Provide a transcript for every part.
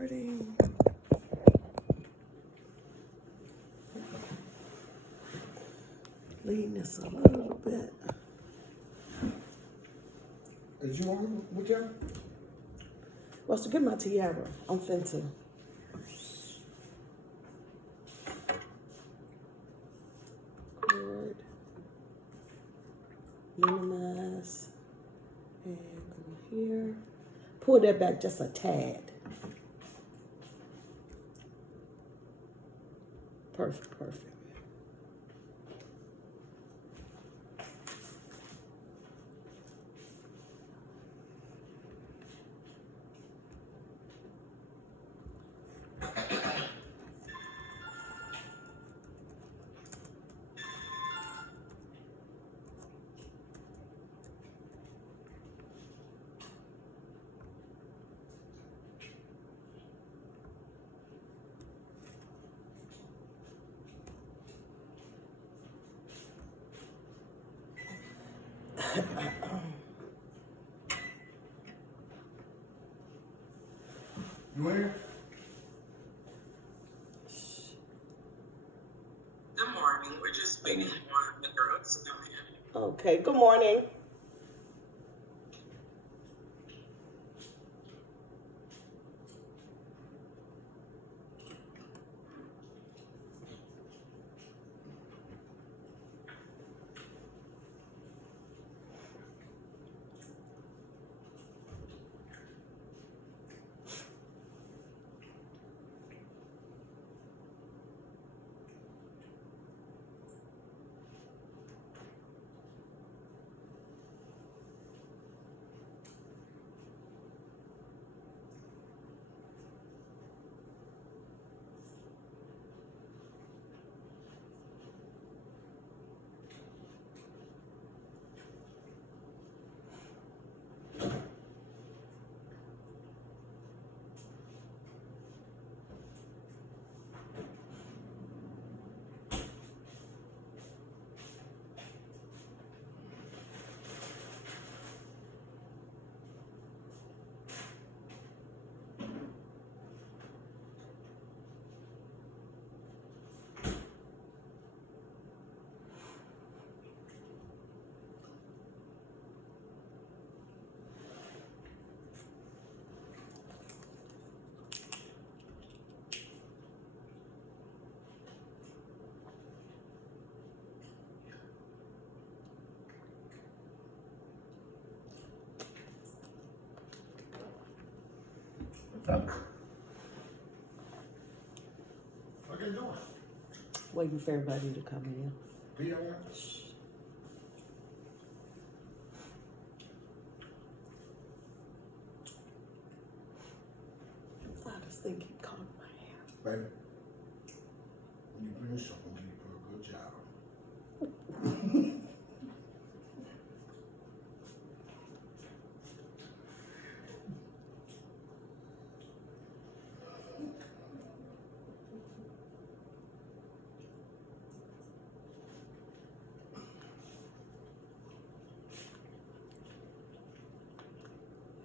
recording. Lean this a little bit. Is you on with them? Well, so get my tiara. I'm finna. Cord. Minimize. And go here. Pull that back just a tad. Perfect, perfect. You in? Good morning. We're just waiting on the girls to come in. Okay, good morning. What they doing? Waiting for everybody to come in. Be all right? I just think he caught my hair. Baby, when you bring something, you do a good job.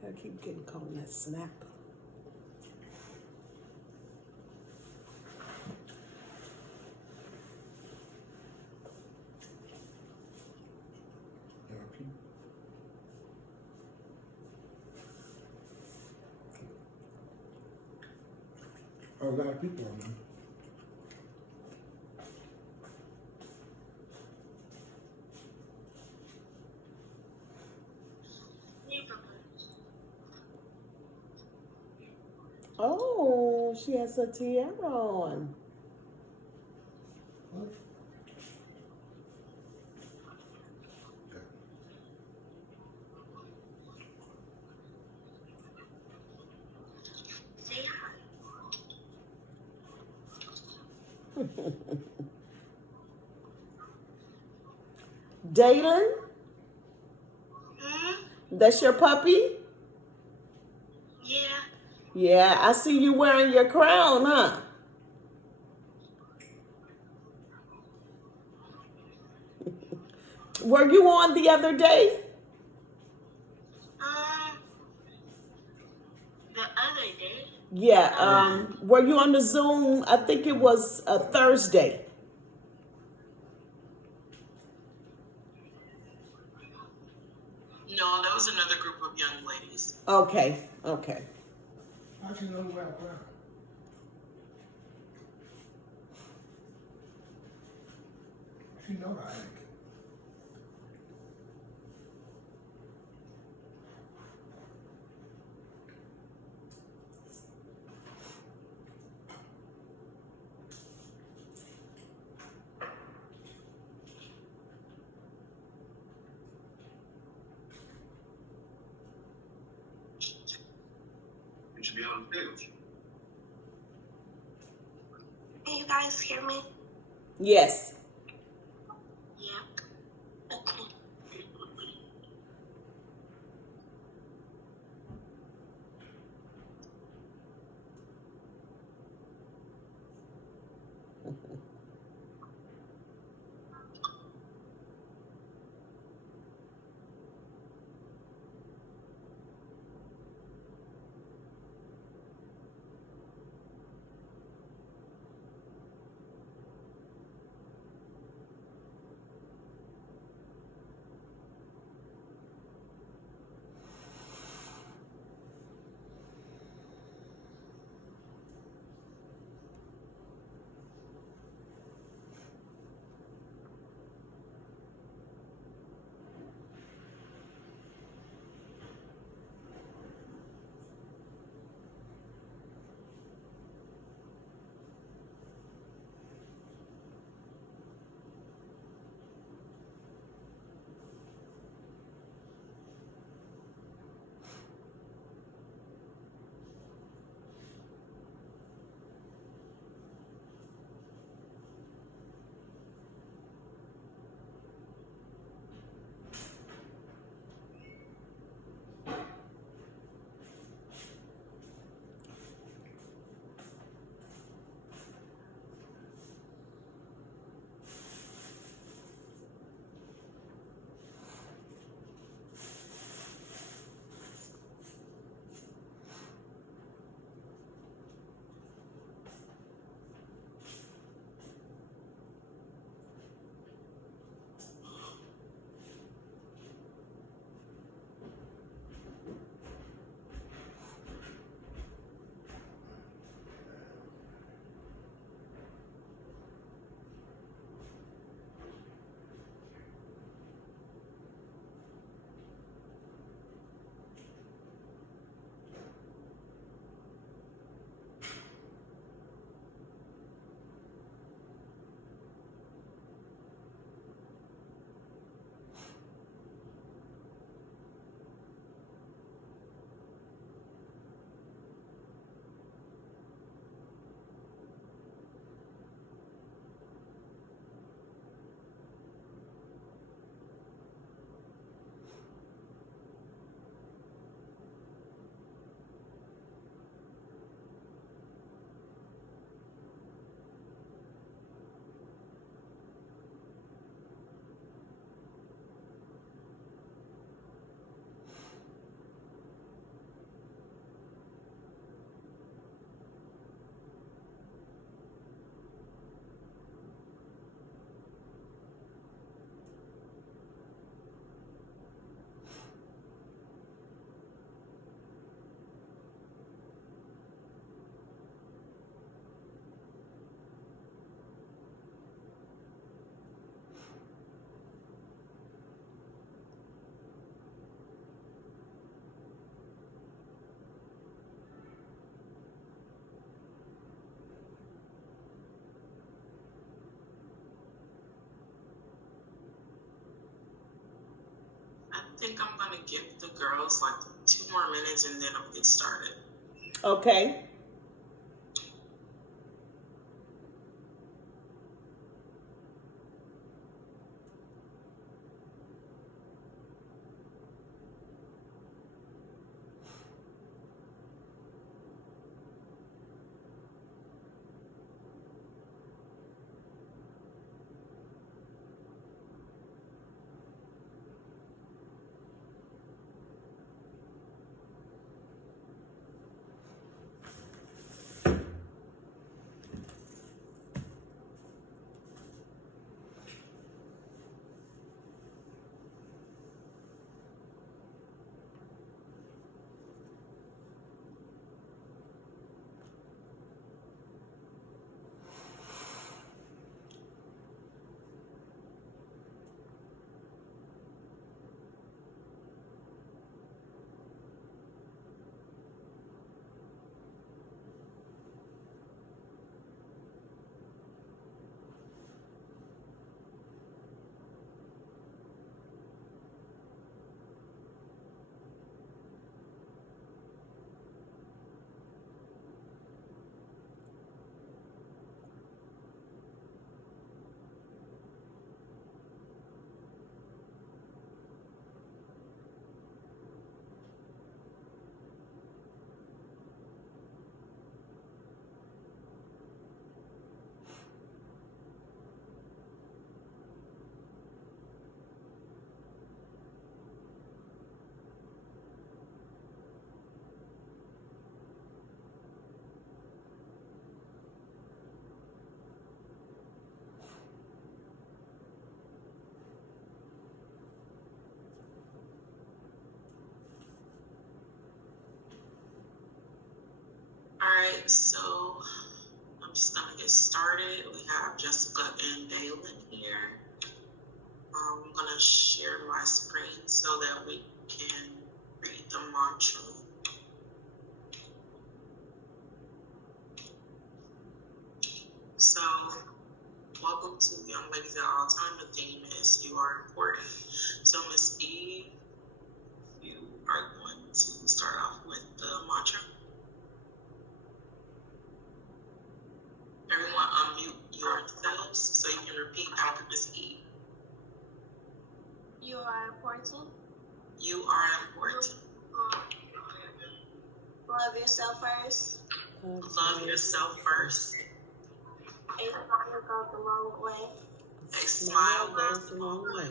I keep getting caught in that snap. Okay. A lot of people on them. Oh, she has a tiara on. Say hi. Dalen, that's your puppy? Yeah. Yeah, I see you wearing your crown, huh? Were you on the other day? The other day. Yeah. Okay. Were you on the Zoom? I think it was a Thursday. No, that was another group of young ladies. Okay. Okay. Actually, no, where? She know that. You should be on stage. Can you guys hear me? Yes. Yeah. Okay. I think I'm gonna give the girls like 2 more minutes and then I'll get started. Okay. right, so I'm just gonna get started. We have Jessica and Dalen here. I'm gonna share my screen so that we can read the mantra. So, welcome to Young Ladies at All Time. The theme is You Are Important. So, Miss Eve, you are going to start off with the mantra. Everyone unmute yourselves so you can repeat after Miss Eve. You are important. You are important. Love yourself first. Love yourself first. A smile goes a long way. A smile goes a long way.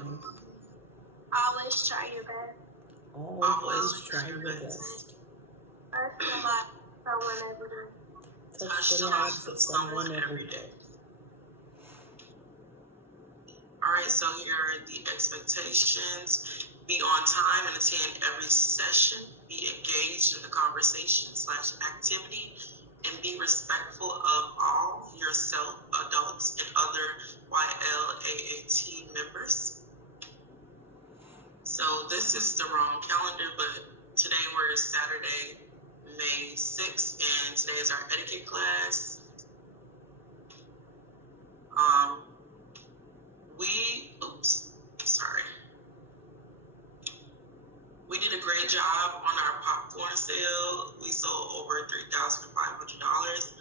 Always try your best. Always try your best. Touch the life of someone every day. Touch the lives of someone every day. All right, so here are the expectations. Be on time and attend every session. Be engaged in the conversation/activity and be respectful of all yourself, adults, and other YLAAT members. So this is the wrong calendar, but today we're Saturday, May 6th, and today is our etiquette class. We did a great job on our popcorn sale. We sold over $3,500.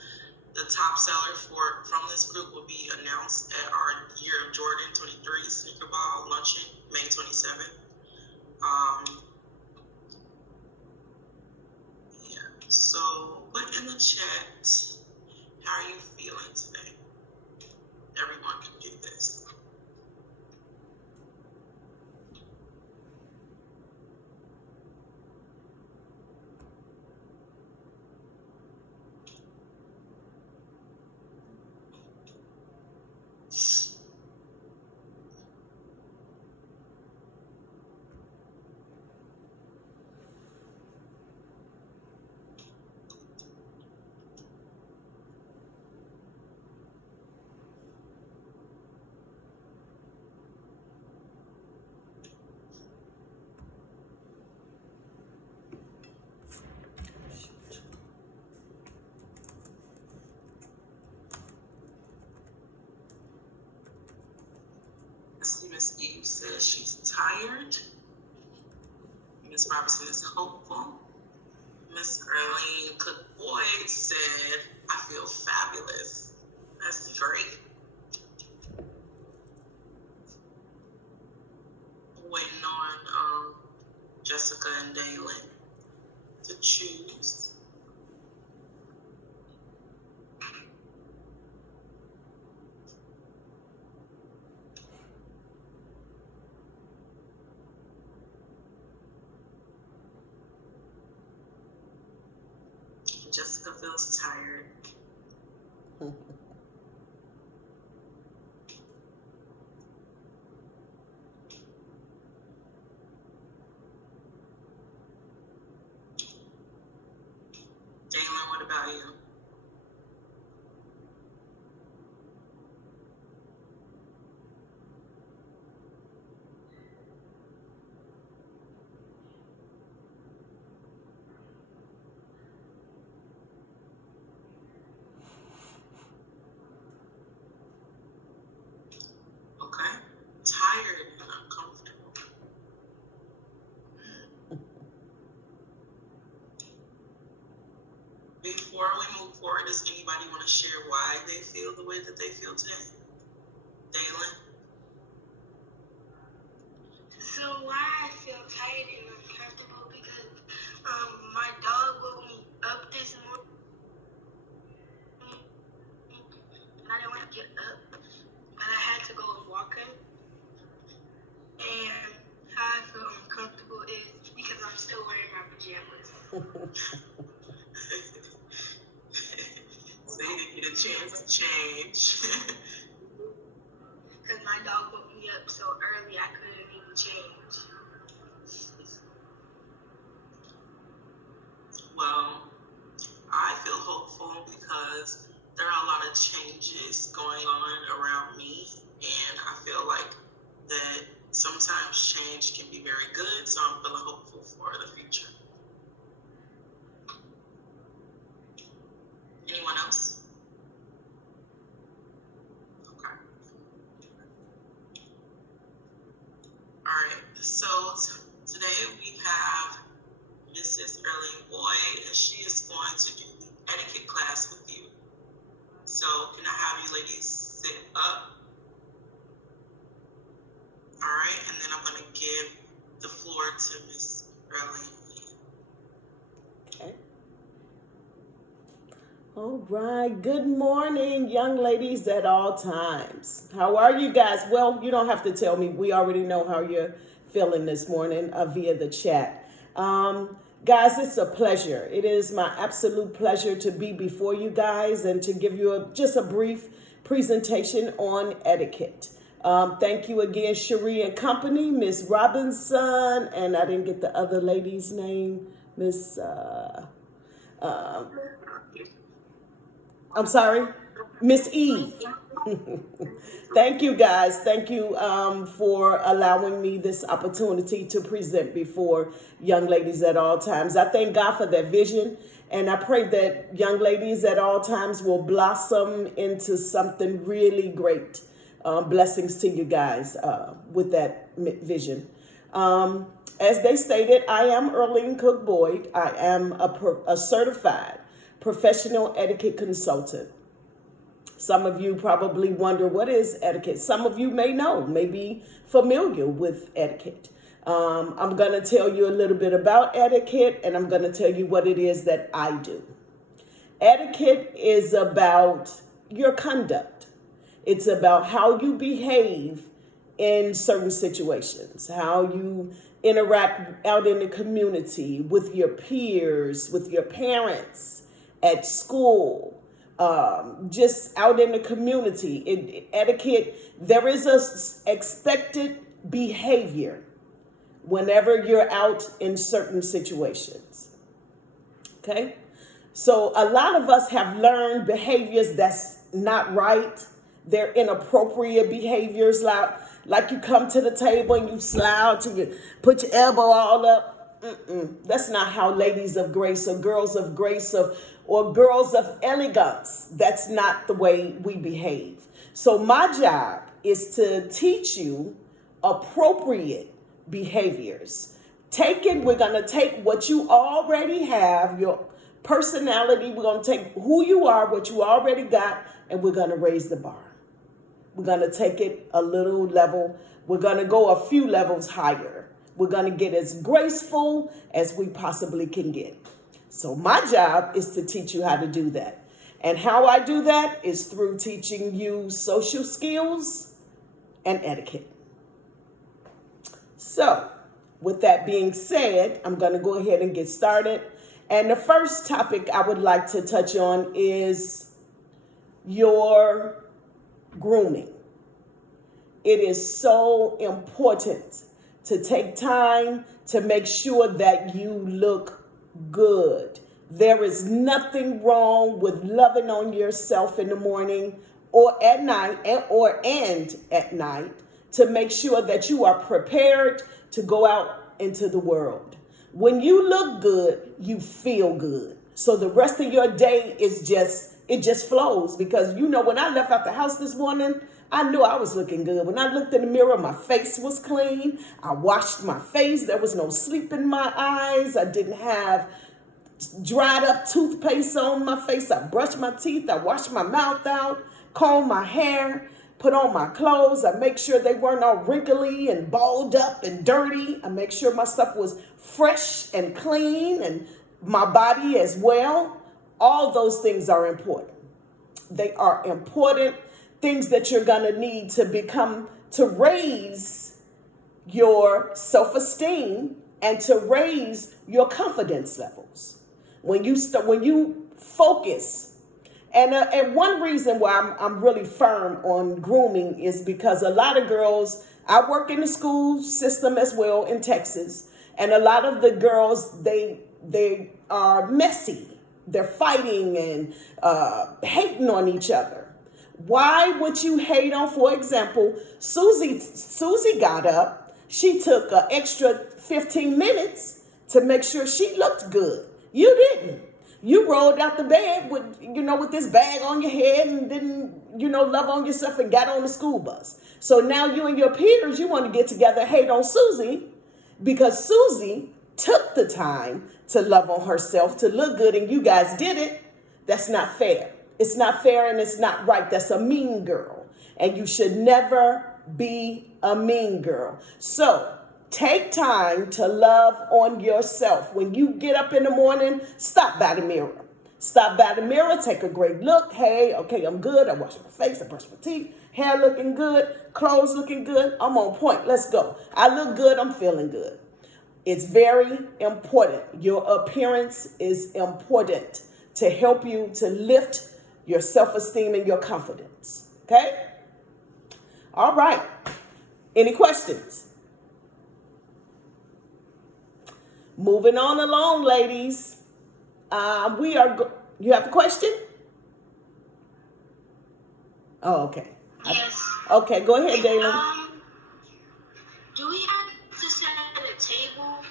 The top seller from this group will be announced at our Year of Jordan 23 Sneaker Ball luncheon, May 27th. So put in the chat, how are you feeling today? Everyone can do this. Miss Eve says she's tired. Miss Robertson is hopeful. Miss Erlene Cook-Boyd said, I feel fabulous. That's great. Waiting on Jessica and Dalen to choose. Jessica feels tired. Dalen, what about you? Okay. Tired and uncomfortable. Before we move forward, does anybody want to share why they feel the way that they feel today? Dalen? So why I feel tired and uncomfortable because my dog woke me up this morning and I didn't want to get up, but I had to go and walk him. And how I feel uncomfortable is because I'm still wearing my pajamas. So you didn't get a chance to change. Because my dog woke me up so early I couldn't even change. Well, I feel hopeful because there are a lot of changes going on around me, and I feel like that sometimes change can be very good, so I'm feeling hopeful for the future. Anyone else? Okay. All right. So today we have Mrs. Erling Boyd, and she is going to do the etiquette class with you. So can I have you ladies sit up? All right, and then I'm going to give the floor to Miss Erling. Okay. All right. Good morning, young ladies at all times. How are you guys? Well, you don't have to tell me. We already know how you're feeling this morning via the chat. Guys, it's a pleasure. It is my absolute pleasure to be before you guys and to give you just a brief presentation on etiquette. Thank you again, Cherie and company, Miss Robinson, and I didn't get the other lady's name, Miss, I'm sorry, Miss Eve. Thank you, guys. Thank you for allowing me this opportunity to present before young ladies at all times. I thank God for that vision, and I pray that young ladies at all times will blossom into something really great. Blessings to you guys with that vision. As they stated, I am Erling Cook Boyd. I am a certified professional etiquette consultant. Some of you probably wonder, what is etiquette? Some of you may know, may be familiar with etiquette. I'm going to tell you a little bit about etiquette, and I'm going to tell you what it is that I do. Etiquette is about your conduct. It's about how you behave in certain situations, how you interact out in the community with your peers, with your parents, at school, just out in the community. Etiquette, there is a expected behavior whenever you're out in certain situations. Okay? So a lot of us have learned behaviors that's not right. They're inappropriate behaviors, like you come to the table and you slouch and you put your elbow all up. That's not how ladies of grace or girls of grace or girls of elegance, that's not the way we behave. So my job is to teach you appropriate behaviors. We're going to take what you already have, your personality, we're going to take who you are, what you already got, and we're going to raise the bar. We're going to take it a little level. We're going to go a few levels higher. We're going to get as graceful as we possibly can get. So my job is to teach you how to do that. And how I do that is through teaching you social skills and etiquette. So with that being said, I'm going to go ahead and get started. And the first topic I would like to touch on is your grooming. It is so important to take time to make sure that you look good. There is nothing wrong with loving on yourself in the morning or at night and at night to make sure that you are prepared to go out into the world. When you look good, you feel good. So the rest of your day is just flows, because when I left out the house this morning, I knew I was looking good. When I looked in the mirror, my face was clean. I washed my face. There was no sleep in my eyes. I didn't have dried up toothpaste on my face. I brushed my teeth. I washed my mouth out, combed my hair, put on my clothes. I make sure they weren't all wrinkly and balled up and dirty. I make sure my stuff was fresh and clean, and my body as well. All those things are important. They are important things that you're going to need to raise your self-esteem and to raise your confidence levels. When you focus, and one reason why I'm really firm on grooming is because a lot of girls, I work in the school system as well in Texas, and a lot of the girls, they are messy. they're fighting and hating on each other. Why would you hate on, for example, Susie got up. She took an extra 15 minutes to make sure she looked good. You didn't. You rolled out the bed with this bag on your head and didn't, love on yourself and got on the school bus. So now you and your peers, you want to get together and hate on Susie because Susie took the time to love on herself, to look good, and you guys did it. That's not fair. It's not fair and it's not right. That's a mean girl. And you should never be a mean girl. So take time to love on yourself. When you get up in the morning, stop by the mirror. Stop by the mirror, take a great look. Hey, okay, I'm good. I wash my face, I brush my teeth. Hair looking good, clothes looking good. I'm on point. Let's go. I look good, I'm feeling good. It's very important. Your appearance is important to help you to lift your self-esteem and your confidence. Okay? All right. Any questions? Moving on along, ladies. You have a question? Oh, okay. Yes. Okay, go ahead, Dalen. Do we have to sit at a table?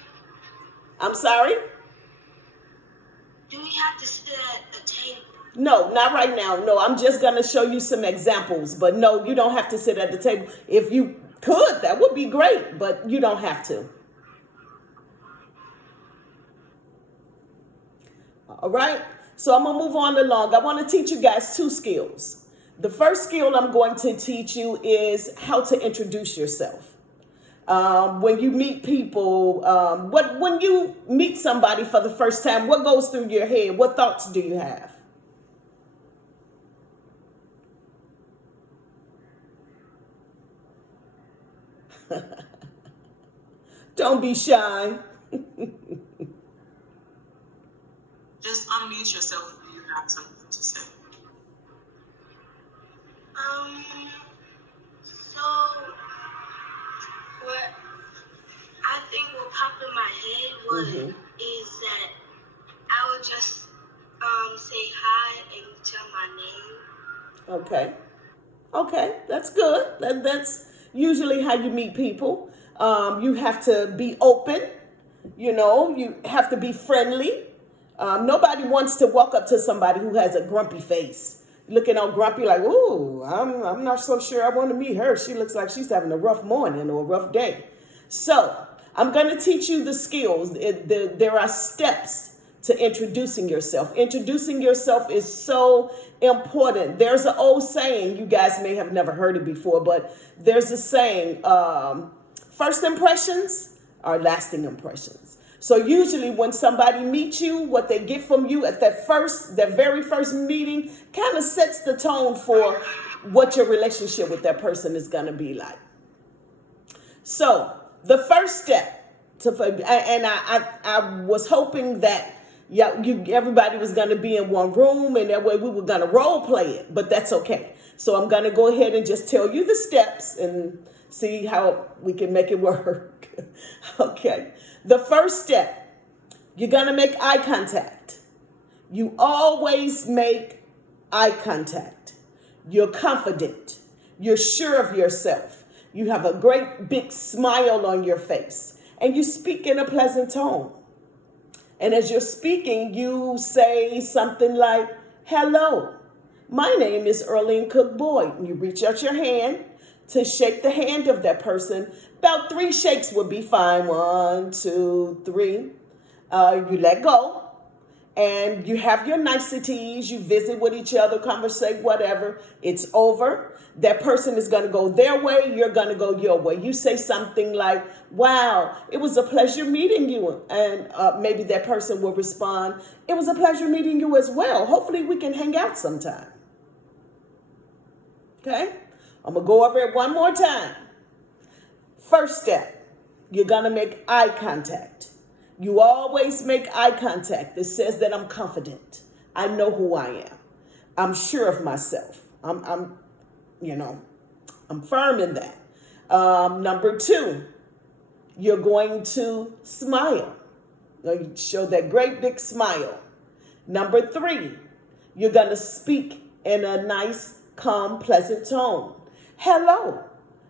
I'm sorry? Do we have to sit at a table? No, not right now. No, I'm just going to show you some examples. But no, you don't have to sit at the table. If you could, that would be great, but you don't have to. All right, so I'm going to move on along. I want to teach you guys 2 skills. The first skill I'm going to teach you is how to introduce yourself. When you meet people, when you meet somebody for the first time, what goes through your head? What thoughts do you have? Don't be shy. Just unmute yourself if you have something to say. So what I think will pop in my head is that I would just say hi and tell my name. Okay, that's good. That's usually how you meet people. You have to be open. You have to be friendly. Nobody wants to walk up to somebody who has a grumpy face, looking all grumpy like, ooh, I'm not so sure I want to meet her. She looks like she's having a rough morning or a rough day. So I'm going to teach you the skills. There are steps to introducing yourself. Introducing yourself is so important. There's an old saying, you guys may have never heard it before, but there's a saying, first impressions are lasting impressions. So usually when somebody meets you, what they get from you at that very first meeting kind of sets the tone for what your relationship with that person is going to be like. So the first step, I was hoping that everybody was going to be in one room and that way we were going to role play it, but that's okay. So I'm going to go ahead and just tell you the steps and see how we can make it work. Okay. The first step, you're going to make eye contact. You always make eye contact. You're confident. You're sure of yourself. You have a great big smile on your face. And you speak in a pleasant tone. And as you're speaking, you say something like, hello, my name is Earlene Cook Boyd. And you reach out your hand to shake the hand of that person. About 3 shakes would be fine. 1, 2, 3. You let go. And you have your niceties. You visit with each other, conversate, whatever. It's over. That person is going to go their way. You're going to go your way. You say something like, wow, it was a pleasure meeting you. And maybe that person will respond, it was a pleasure meeting you as well. Hopefully we can hang out sometime. Okay? I'm going to go over it one more time. First step, you're going to make eye contact. You always make eye contact. It says that I'm confident. I know who I am. I'm sure of myself. I'm firm in that. Number 2, you're going to smile. You show that great big smile. Number 3, you're going to speak in a nice, calm, pleasant tone. Hello,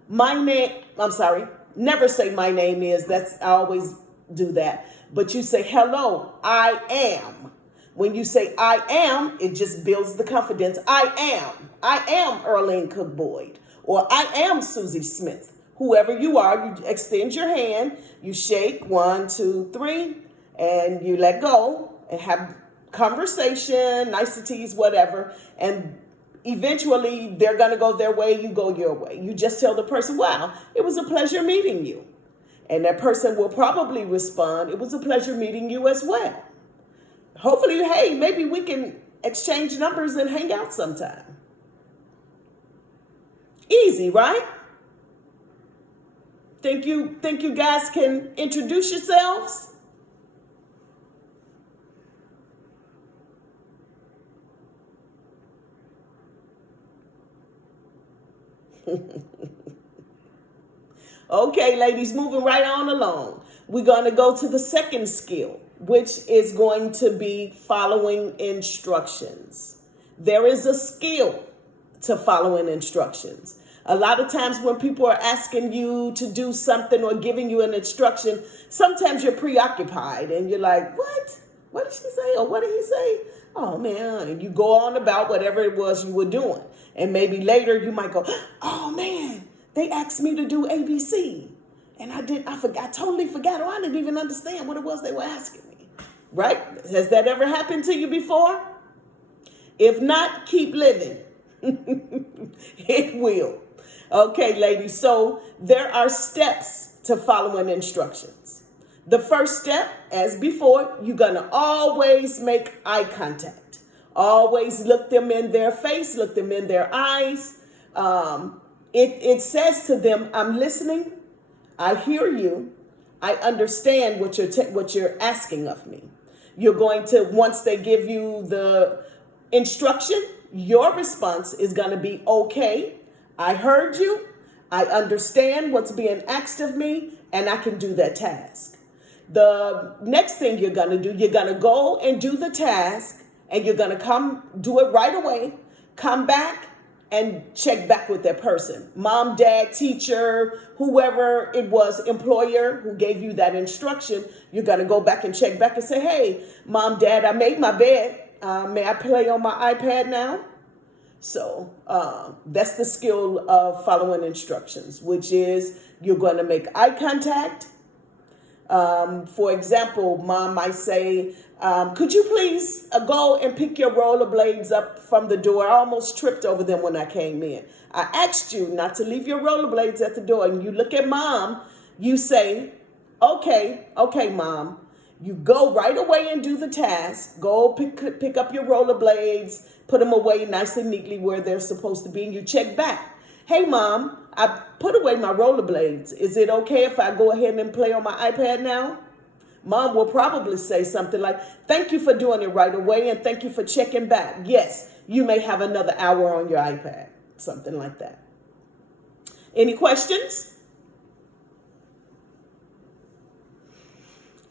my name, I'm sorry, never say my name is, I always do that. But you say, hello, I am. When you say I am, it just builds the confidence. I am Earlene Cook Boyd, or I am Susie Smith. Whoever you are, you extend your hand, you shake 1, 2, 3, and you let go and have conversation, niceties, whatever. And eventually they're going to go their way, you go your way. You just tell the person, wow, it was a pleasure meeting you. And that person will probably respond, it was a pleasure meeting you as well. Hopefully, hey, maybe we can exchange numbers and hang out sometime. Easy, right? Think you guys can introduce yourselves? Okay, ladies, moving right on along. We're going to go to the second skill, which is going to be following instructions. There is a skill to following instructions. A lot of times when people are asking you to do something or giving you an instruction, sometimes you're preoccupied and you're like, what? What did she say? Or what did he say? Oh, man. And you go on about whatever it was you were doing. And maybe later you might go, oh, man, they asked me to do ABC. And I totally forgot, or I didn't even understand what it was they were asking me. Right? Has that ever happened to you before? If not, keep living. It will. Okay, ladies. So there are steps to following instructions. The first step, as before, you're going to always make eye contact. Always look them in their face, look them in their eyes. It says to them, I'm listening. I hear you. I understand what you're asking of me. You're going to, once they give you the instruction, your response is going to be, okay, I heard you. I understand what's being asked of me, and I can do that task. The next thing you're going to do, you're going to go and do the task, and you're going to come do it right away, come back, and check back with that person. Mom, dad, teacher, whoever it was, employer who gave you that instruction, you're going to go back and check back and say, hey, mom, dad, I made my bed. May I play on my iPad now? So that's the skill of following instructions, which is you're going to make eye contact. For example, mom might say, could you please go and pick your rollerblades up from the door? I almost tripped over them when I came in. I asked you not to leave your rollerblades at the door. And you look at mom, you say, okay, mom. You go right away and do the task. Go pick up your rollerblades, put them away nice and neatly where they're supposed to be, and you check back. Hey, mom, I put away my rollerblades. Is it okay if I go ahead and play on my iPad now? Mom will probably say something like, thank you for doing it right away, and thank you for checking back. Yes, you may have another hour on your iPad, something like that. Any questions?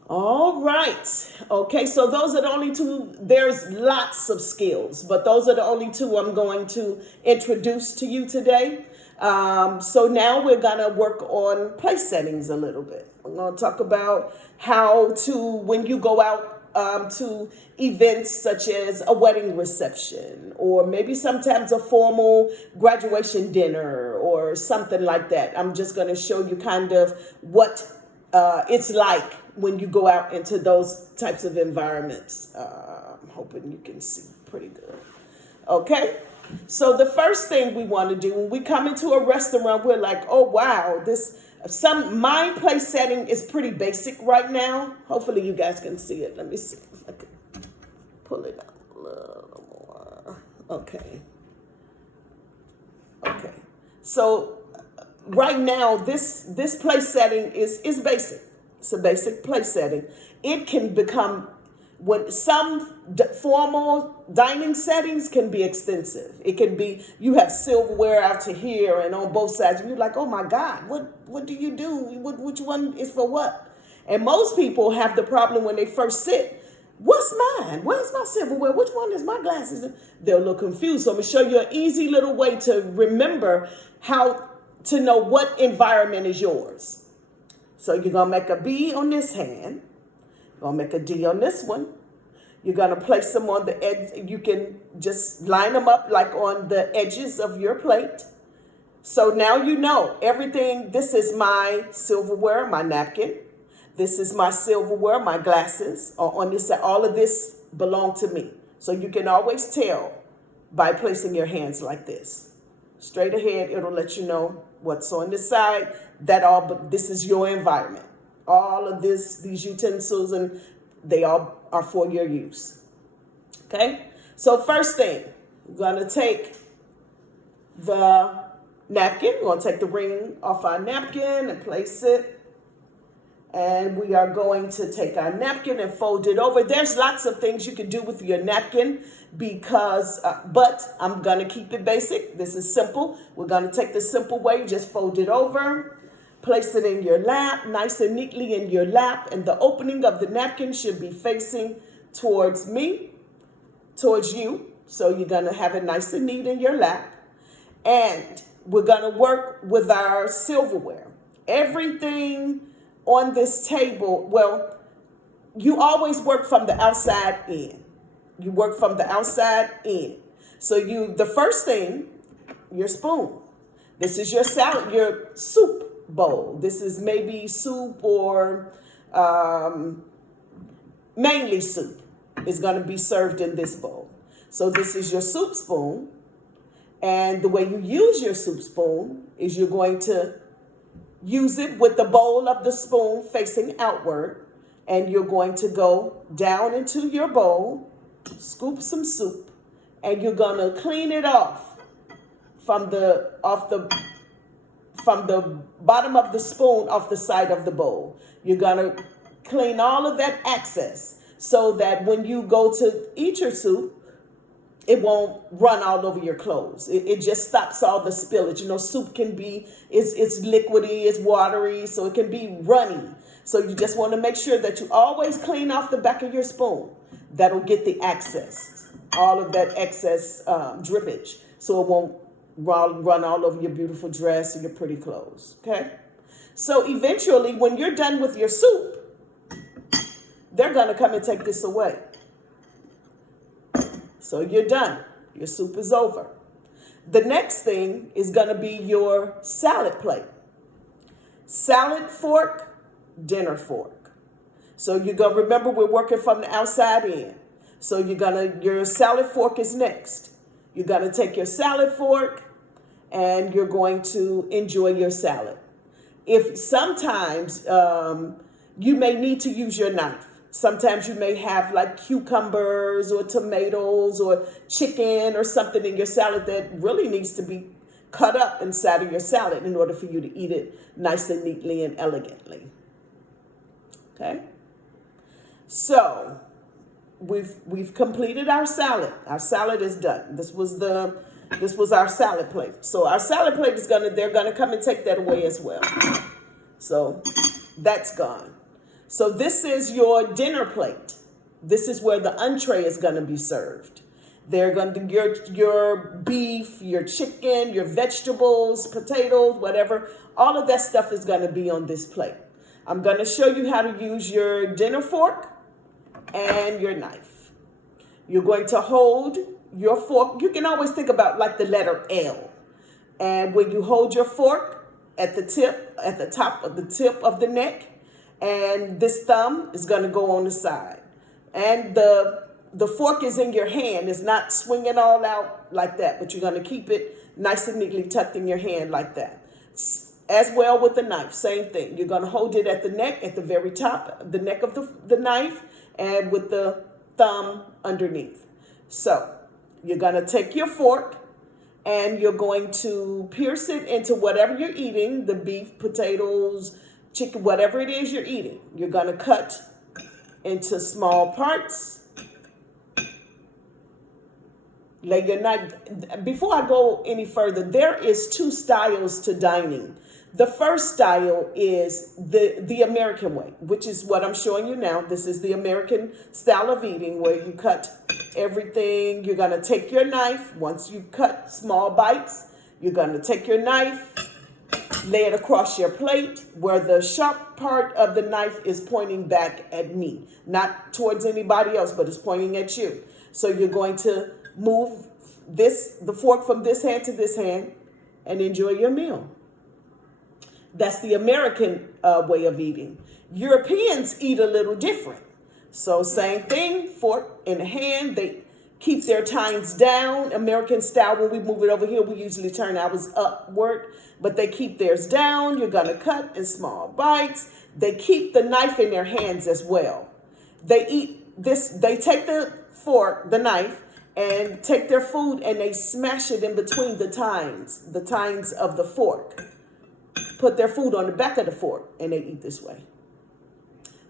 All right. Okay, so those are the only two. There's lots of skills, but those are the only two I'm going to introduce to you today. So now we're going to work on place settings a little bit. We're going to talk about how to, when you go out to events such as a wedding reception, or maybe sometimes a formal graduation dinner or something like that. I'm just going to show you kind of what it's like when you go out into those types of environments. I'm hoping you can see pretty good. Okay, so the first thing we want to do when we come into a restaurant, we're like, oh wow, my place setting is pretty basic right now. Hopefully you guys can see it. Let me see if I can pull it up a little more. Okay. So right now, this place setting is basic. It's a basic place setting. It can become, when some formal dining settings can be extensive. It can be, you have silverware out to here and on both sides. And you're like, oh my God, what do you do? Which one is for what? And most people have the problem when they first sit. What's mine? Where's my silverware? Which one is my glasses? They're a little confused. So I'm going to show you an easy little way to remember how to know what environment is yours. So you're going to make a B on this hand. You're going to make a D on this one. You're going to place them on the edge. You can just line them up like on the edges of your plate. So now you know everything. This is my silverware, my napkin. This is my silverware, my glasses. On this side, all of this belong to me. So you can always tell by placing your hands like this. Straight ahead, it'll let you know what's on this side. But this is your environment. All of these utensils, and they all are for your use. Okay? So first thing, we're going to take the napkin. We're going to take the ring off our napkin and place it. And we are going to take our napkin and fold it over. There's lots of things you can do with your napkin but I'm going to keep it basic. This is simple. We're going to take the simple way. Just fold it over. Place it in your lap, nice and neatly in your lap. And the opening of the napkin should be facing towards you. So you're going to have it nice and neat in your lap. And we're going to work with our silverware. Everything on this table, well, you always work from the outside in. You work from the outside in. So the first thing, your spoon. This is your salad, your soup bowl. This is maybe soup or mainly soup is going to be served in this bowl. So this is your soup spoon. And the way you use your soup spoon is you're going to use it with the bowl of the spoon facing outward. And you're going to go down into your bowl, scoop some soup, and you're going to clean it off from the bottom of the spoon off the side of the bowl. You're going to clean all of that excess so that when you go to eat your soup, it won't run all over your clothes. It just stops all the spillage. You know, soup can be, it's liquidy, it's watery, so it can be runny. So you just want to make sure that you always clean off the back of your spoon. That'll get the excess, all of that excess drippage, so it won't run all over your beautiful dress and your pretty clothes, okay? So eventually, when you're done with your soup, they're going to come and take this away. So you're done. Your soup is over. The next thing is going to be your salad plate. Salad fork, dinner fork. So you're going to remember we're working from the outside in. So your salad fork is next. You're going to take your salad fork and you're going to enjoy your salad. If sometimes you may need to use your knife. Sometimes you may have like cucumbers or tomatoes or chicken or something in your salad that really needs to be cut up inside of your salad in order for you to eat it nice and neatly and elegantly. Okay? So we've completed our salad. Our salad is done. This was our salad plate. So our salad plate they're gonna come and take that away as well. So that's gone. So this is your dinner plate. This is where the entree is going to be served. They're going to your beef, your chicken, your vegetables, potatoes, whatever. All of that stuff is going to be on this plate. I'm going to show you how to use your dinner fork and your knife. You're going to hold your fork. You can always think about like the letter L. And when you hold your fork at the top of the tip of the neck, and this thumb is going to go on the side. And the fork is in your hand. It's not swinging all out like that, but you're going to keep it nice and neatly tucked in your hand like that. As well with the knife, same thing. You're going to hold it at the neck, at the very top, the neck of the knife, and with the thumb underneath. So you're going to take your fork and you're going to pierce it into whatever you're eating, the beef, potatoes, chicken, whatever it is you're eating. You're going to cut into small parts. Lay your knife. Before I go any further, there is two styles to dining. The first style is the American way, which is what I'm showing you now. This is the American style of eating where you cut everything. You're going to take your knife. Once you cut small bites, you're going to take your knife, lay it across your plate where the sharp part of the knife is pointing back at me, not towards anybody else, but it's pointing at you. So you're going to move the fork from this hand to this hand and enjoy your meal. That's the American way of eating. Europeans eat a little different. So same thing, fork in the hand. They keep their tines down. American style, when we move it over here, we usually turn ours upward, but they keep theirs down. You're going to cut in small bites. They keep the knife in their hands as well. They eat this, they take the fork, the knife, and take their food and they smash it in between the tines of the fork. Put their food on the back of the fork and they eat this way.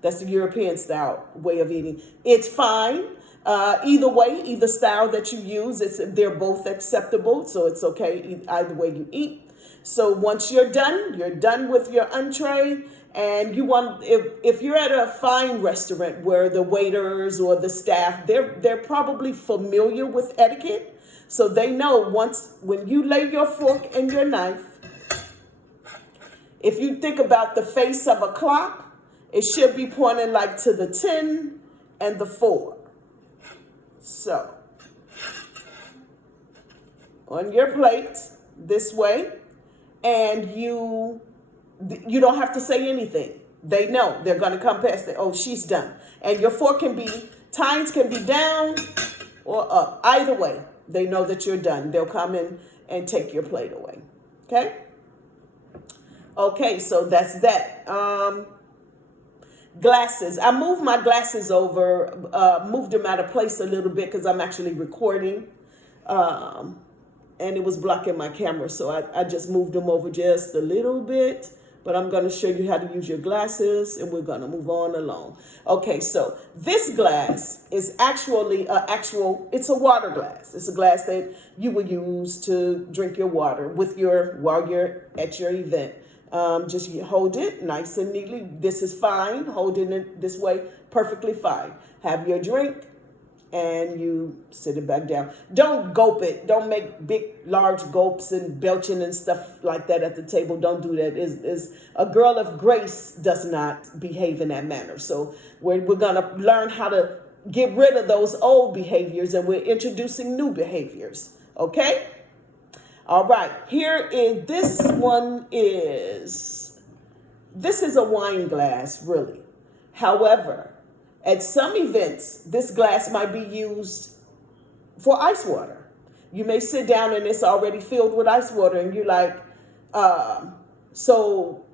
That's the European style way of eating. It's fine. Either way, either style that you use, they're both acceptable. So it's okay either way you eat. So once you're done with your entree, and you want, if you're at a fine restaurant where the waiters or the staff, they're probably familiar with etiquette. So they know when you lay your fork and your knife, if you think about the face of a clock, it should be pointing like to the 10 and the 4. So, on your plate, this way, and you don't have to say anything. They know they're going to come past it. Oh, she's done. And your fork tines can be down or up. Either way, they know that you're done. They'll come in and take your plate away. Okay? Okay, so that's that. Glasses. I moved my glasses over, moved them out of place a little bit because I'm actually recording. And it was blocking my camera, so I just moved them over just a little bit. But I'm going to show you how to use your glasses, and we're going to move on along. Okay, so this glass is actually it's a water glass. It's a glass that you would use to drink your water while you're at your event. Just you hold it nice and neatly. This is fine. Holding it this way, perfectly fine. Have your drink. And you sit it back down. Don't gulp it. Don't make big, large gulps and belching and stuff like that at the table. Don't do that. Is a girl of grace does not behave in that manner. So we're going to learn how to get rid of those old behaviors, and we're introducing new behaviors. Okay? All right. This is a wine glass, really. However, at some events, this glass might be used for ice water. You may sit down and it's already filled with ice water, and you're like, so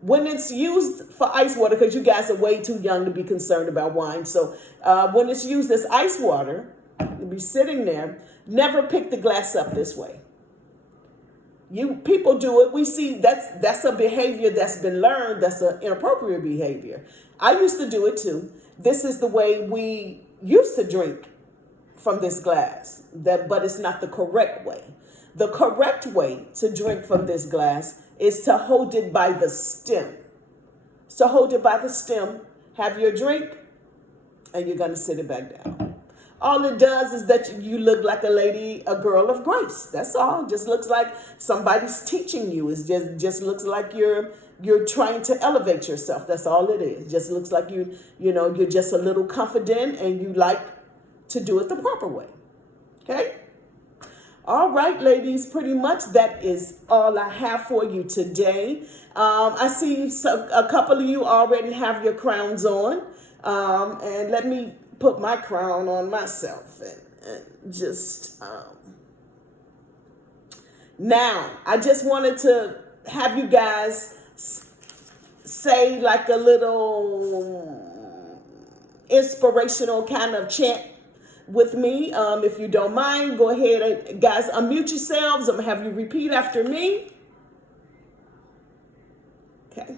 when it's used for ice water, because you guys are way too young to be concerned about wine. So when it's used as ice water, you'll be sitting there, never pick the glass up this way. People do it. We see that's a behavior that's been learned. That's an inappropriate behavior. I used to do it too. This is the way we used to drink from this glass, but it's not the correct way. The correct way to drink from this glass is to hold it by the stem. So hold it by the stem, have your drink, and you're going to sit it back down. All it does is that you look like a girl of grace. That's all. Just looks like somebody's teaching you. It just looks like you're trying to elevate yourself. That's all it is. Just looks like you're just a little confident and you like to do it the proper way. Okay? All right, ladies, pretty much that is all I have for you today. I see a couple of you already have your crowns on. And let me put my crown on myself and just now I just wanted to have you guys say like a little inspirational kind of chant with me. If you don't mind, go ahead and guys unmute yourselves. I'm gonna have you repeat after me. Okay.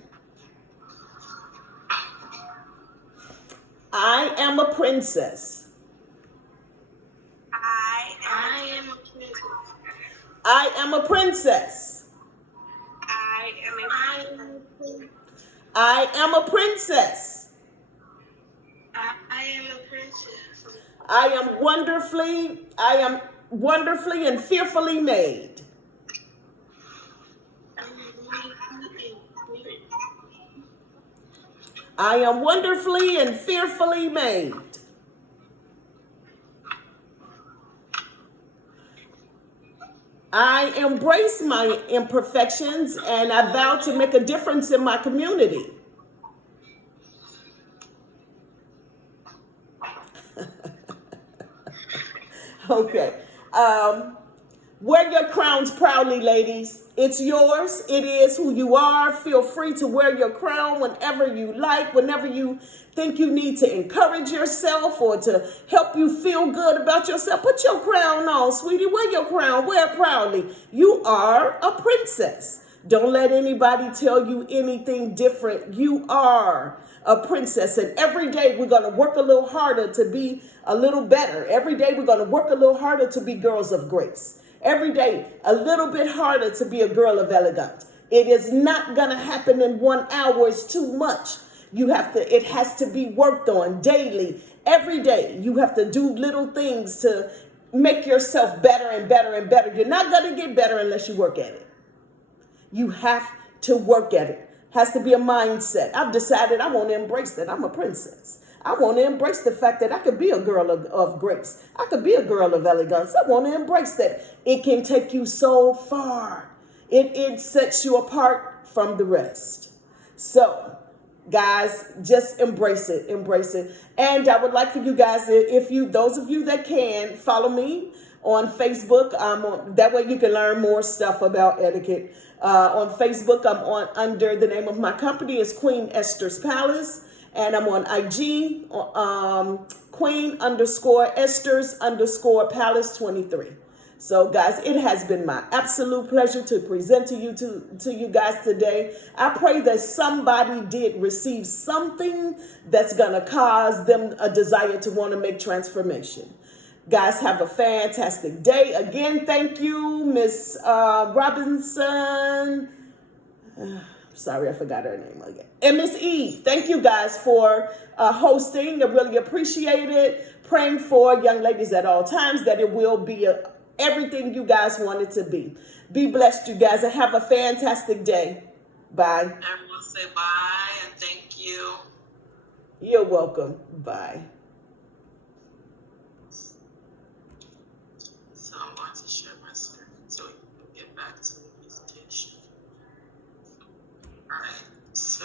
I am a princess. I I am a princess. I am a princess. I am a princess. I am a princess. I am wonderfully and fearfully made. I am wonderfully and fearfully made. I embrace my imperfections and I vow to make a difference in my community. Okay. Um, Wear your crowns proudly, ladies. It's yours. It is who you are. Feel free to wear your crown whenever you like, whenever you think you need to encourage yourself or to help you feel good about yourself. Put your crown on, sweetie. Wear your crown. Wear it proudly. You are a princess. Don't let anybody tell you anything different. You are a princess. And every day we're going to work a little harder to be a little better. Every day we're going to work a little harder to be girls of grace. Every day, a little bit harder to be a girl of elegance. It is not going to happen in 1 hour. It's too much. It has to be worked on daily. Every day, you have to do little things to make yourself better and better and better. You're not going to get better unless you work at it. You have to work at it. Has to be a mindset. I've decided I want to embrace that. I'm a princess. I want to embrace the fact that I could be a girl of grace. I could be a girl of elegance. I want to embrace that. It can take you so far. It sets you apart from the rest. So, guys, just embrace it. Embrace it. And I would like for you guys, those of you that can, follow me on Facebook. That way you can learn more stuff about etiquette. On Facebook, I'm on under the name of my company is Queen Esther's Palace. And I'm on IG, Queen _Esther's _Palace 23. So guys, it has been my absolute pleasure to present to you guys today. I pray that somebody did receive something that's gonna cause them a desire to want to make transformation. Guys, have a fantastic day. Again, thank you, Miss Robinson. Sorry, I forgot her name again. And Miss Eve, thank you guys for hosting. I really appreciate it. Praying for young ladies at all times that it will be everything you guys want it to be. Be blessed, you guys, and have a fantastic day. Bye. Everyone say bye and thank you. You're welcome. Bye. So I'm going to share my screen so we can get back to the presentation. All right, so.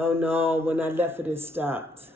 Oh no, when I left it stopped.